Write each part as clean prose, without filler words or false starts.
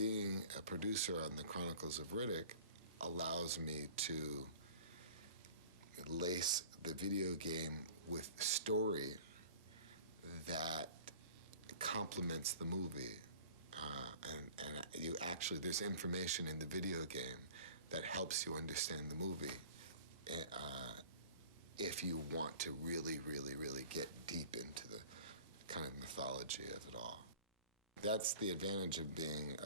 being a producer on the Chronicles of Riddick allows me to lace the video game with story that complements the movie. And you actually, there's information in the video game that helps you understand the movie if you want to really, really, really get deep into the kind of mythology of it all. That's the advantage of being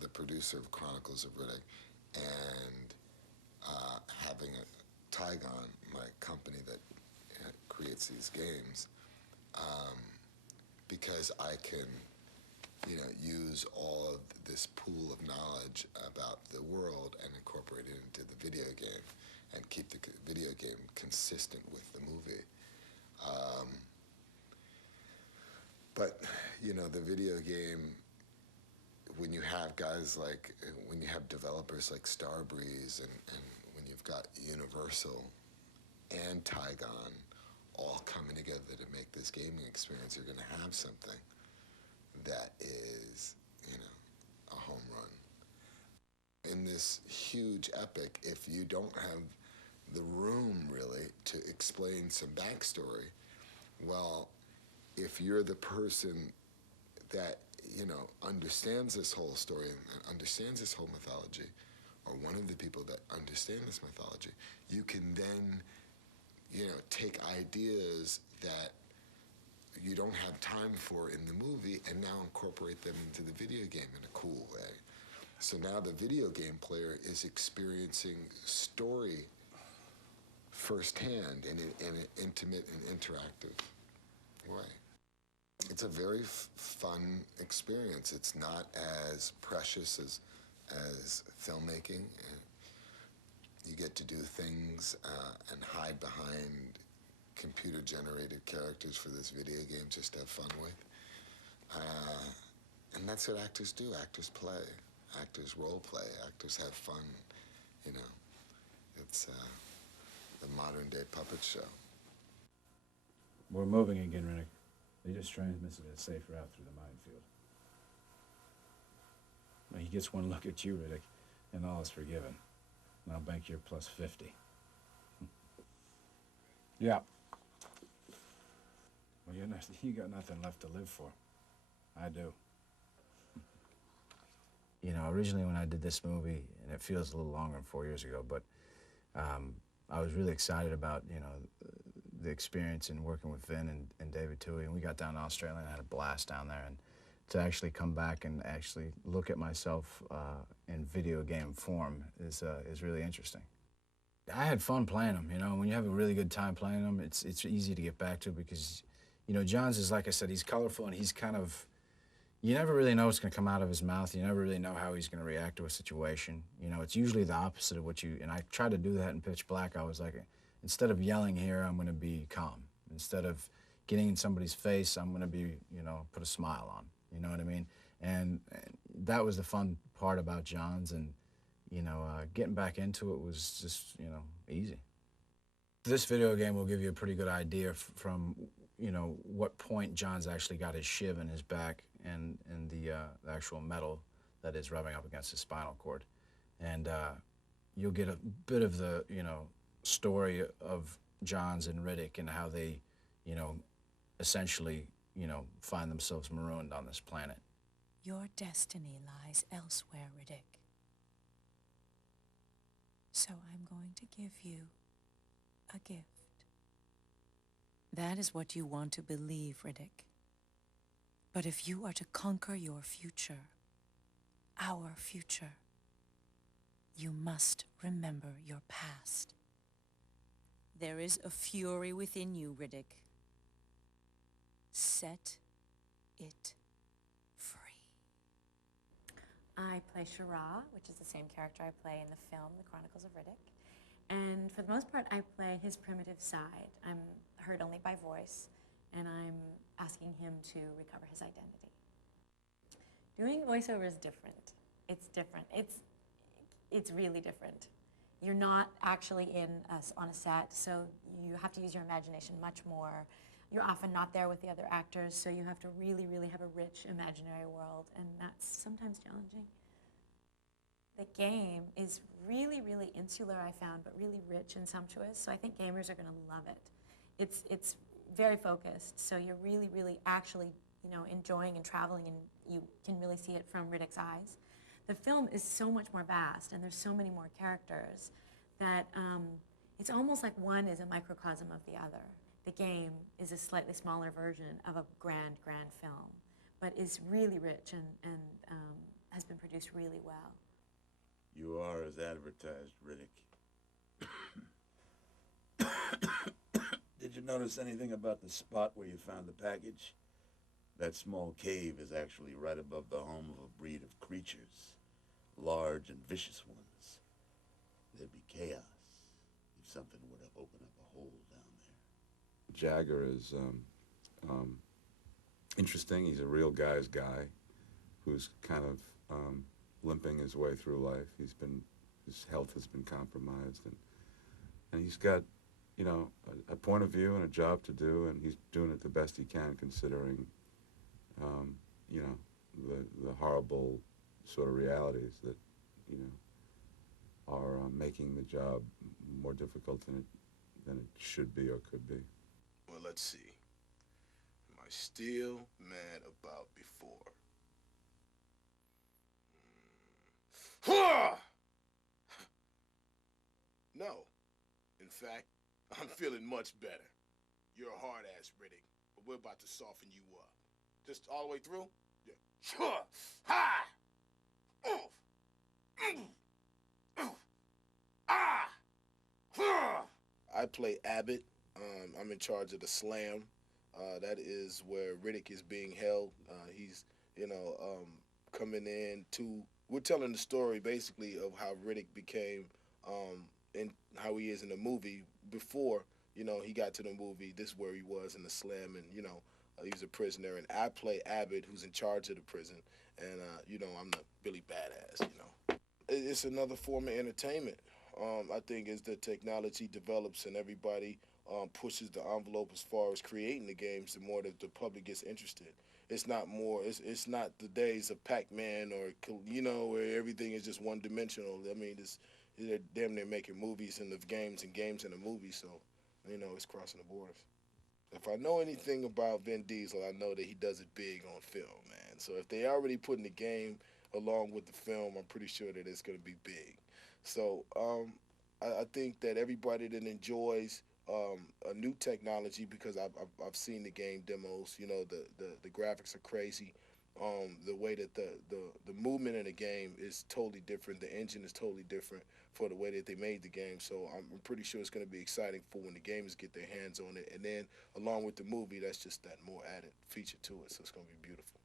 the producer of Chronicles of Riddick and having Tygon, my company that creates these games, because I can, use all of this pool of knowledge about the world and incorporate it into the video game and keep the video game consistent with the movie. But, the video game, when you have guys like, when you have developers like Starbreeze and when you've got Universal and Tygon all coming together to make this gaming experience, you're going to have something that is, a home run. In this huge epic, if you don't have the room, really, to explain some backstory, well, if you're the person that, understands this whole story and understands this whole mythology, or one of the people that understand this mythology, you can then, take ideas that you don't have time for in the movie and now incorporate them into the video game in a cool way. So now the video game player is experiencing story firsthand in an intimate and interactive way. It's a very fun experience. It's not as precious as filmmaking. You get to do things and hide behind computer-generated characters for this video game just to have fun with. And that's what actors do. Actors play. Actors role play. Actors have fun. It's the modern-day puppet show. We're moving again, Riddick. They just transmitted a safe route through the minefield. Now, he gets one look at you, Riddick, and all is forgiven. And I'll bank your plus 50. Yeah. Well, you got nothing left to live for. I do. Originally when I did this movie, and it feels a little longer than 4 years ago, but I was really excited about, the experience in working with Vin and David Toohey, and we got down to Australia and had a blast down there, and to actually come back and actually look at myself in video game form is really interesting. I had fun playing them, when you have a really good time playing them, it's easy to get back to because, John's is, like I said, he's colorful and he's kind of, you never really know what's going to come out of his mouth. You never really know how he's going to react to a situation. It's usually the opposite of what and I tried to do that in Pitch Black. I was like, instead of yelling here, I'm going to be calm. Instead of getting in somebody's face, I'm going to be, put a smile on. You know what I mean? And that was the fun part about John's, and, getting back into it was just, easy. This video game will give you a pretty good idea from, what point John's actually got his shiv in his back and the actual metal that is rubbing up against his spinal cord. And you'll get a bit of the, story of John's and Riddick and how they, essentially, find themselves marooned on this planet. Your destiny lies elsewhere, Riddick. So I'm going to give you a gift. That is what you want to believe, Riddick. But if you are to conquer your future, our future, you must remember your past. There is a fury within you, Riddick. Set it free. I play Shara, which is the same character I play in the film, The Chronicles of Riddick. And for the most part, I play his primitive side. I'm heard only by voice, and I'm asking him to recover his identity. Doing voiceover is different. It's different. It's really different. You're not actually on a set, so you have to use your imagination much more. you're often not there with the other actors, so you have to really, really have a rich imaginary world, and that's sometimes challenging. The game is really, really insular, I found, but really rich and sumptuous, so I think gamers are going to love it. It's very focused, so you're really, really actually, you know, enjoying and traveling, and you can really see it from Riddick's eyes. The film is so much more vast, and there's so many more characters that it's almost like one is a microcosm of the other. The game is a slightly smaller version of a grand, grand film, but is really rich and has been produced really well. You are as advertised, Riddick. Did you notice anything about the spot where you found the package? That small cave is actually right above the home of a breed of creatures, large and vicious ones. There'd be chaos if something would have opened up a hole down there. Jagger is interesting. He's a real guy's guy who's kind of limping his way through life. His health has been compromised, and he's got, you know, a point of view and a job to do, and he's doing it the best he can considering, you know, the horrible sort of realities that, you know, are making the job more difficult than it should be or could be. Well, let's see. Am I still mad about before? No. In fact, I'm feeling much better. You're a hard-ass, Riddick, but we're about to soften you up. Just all the way through? Yeah. Ha! I play Abbott. I'm in charge of the Slam. That is where Riddick is being held. He's, you know, coming in to... We're telling the story, basically, of how Riddick became, and how he is in the movie. Before, you know, he got to the movie, this is where he was in the Slam, and, you know, he was a prisoner. And I play Abbott, who's in charge of the prison. And, you know, I'm the Billy Badass, you know. It's another form of entertainment. I think as the technology develops and everybody pushes the envelope as far as creating the games, the more that the public gets interested. It's not more. It's not the days of Pac-Man or, you know, where everything is just one-dimensional. I mean, they're damn near making movies in the games and games in the movies. So, you know, it's crossing the borders. If I know anything about Vin Diesel, I know that he does it big on film, man. So if they already putting the game along with the film, I'm pretty sure that it's going to be big. So I think that everybody that enjoys a new technology, because I've seen the game demos, you know, the graphics are crazy. The way that the movement in the game is totally different. The engine is totally different for the way that they made the game. So I'm pretty sure it's going to be exciting for when the gamers get their hands on it. And then along with the movie, that's just that more added feature to it. So it's going to be beautiful.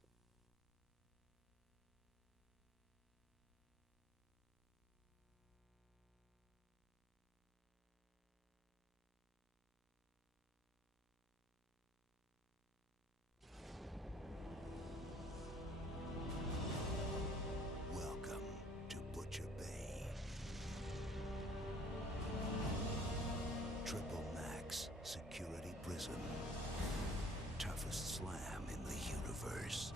Triple Max Security Prison. Toughest slam in the universe.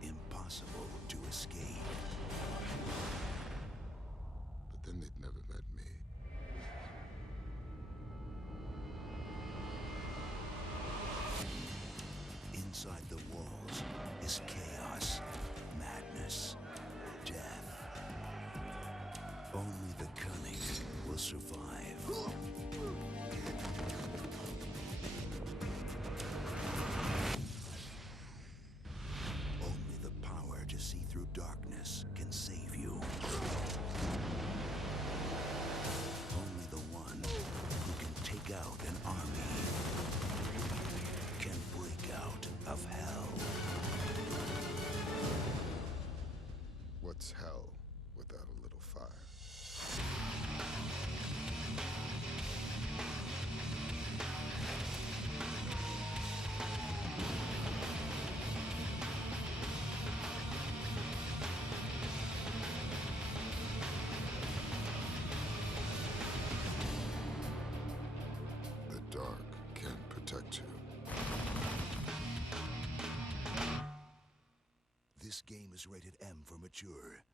Impossible to escape. But then they'd never met me. Inside the walls is chaos, madness, death. Only the cunning will survive. Only the power to see through darkness can save you. Only the one who can take out an army can break out of hell. What's hell without a little fire? The dark can protect you. is rated M for mature.